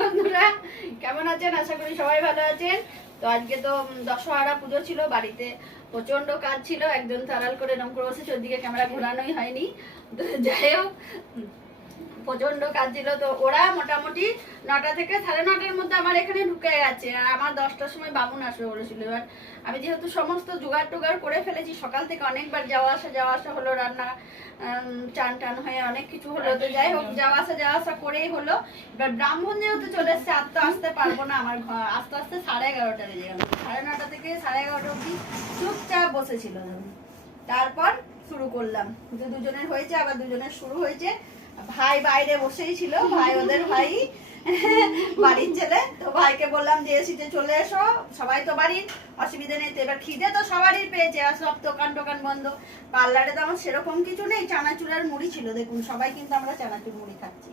বন্ধুরা কেমন আছেন? আশা করি সবাই ভালো আছেন। তো আজকে তো দশহরা পুজো ছিল, বাড়িতে প্রচন্ড কাজ ছিল। একজন তাড়াল করে এরকম করে বসেছে, ওদিকে ক্যামেরা ঘোরানোই হয়নি। তো যাই হোক, প্রচন্ড কাজ ছিল। তো ওরা মোটামুটি 9টা থেকে 9:30-র মধ্যে আমার এখানে ঢুকে গেছে, আর আমার 10টার সময় বামুন আসবে বলেছিল। এবার আমি যেহেতু সমস্ত জোগাড় টোগাড় করে ফেলেছি, সকাল থেকে অনেকবার যাওয়া আসা হলো, রান্না চান টান হয়ে অনেক কিছু হলো। তো যাই হোক, যাওয়া আসা করেই হলো। এবার ব্রাহ্মণ যেহেতু চলে এসছে, আর তো আসতে পারবো না। আমার আস্তে আস্তে 11:30 বেজে গেল। 9:30 থেকে 11:30 অব্দি চুপচাপ বসেছিল। তারপর শুরু করলাম, দুজনের হয়েছে, আবার দুজনের শুরু হয়েছে। ভাই বাইরে বসেই ছিল, ভাই ওদের ভাই বাড়ির ছেলে। তো ভাইকে বললাম যে এসিতে চলে এসো, সবাই তো বাড়ির, অসুবিধা নেই। তো এবার খিদে তো সবারই পেয়েছে, আর সব দোকান টোকান বন্ধ। পার্লারে তো আমার সেরকম কিছু নেই, চানাচুর আর মুড়ি ছিল। দেখুন, সবাই কিন্তু আমরা চানাচুর মুড়ি খাচ্ছি।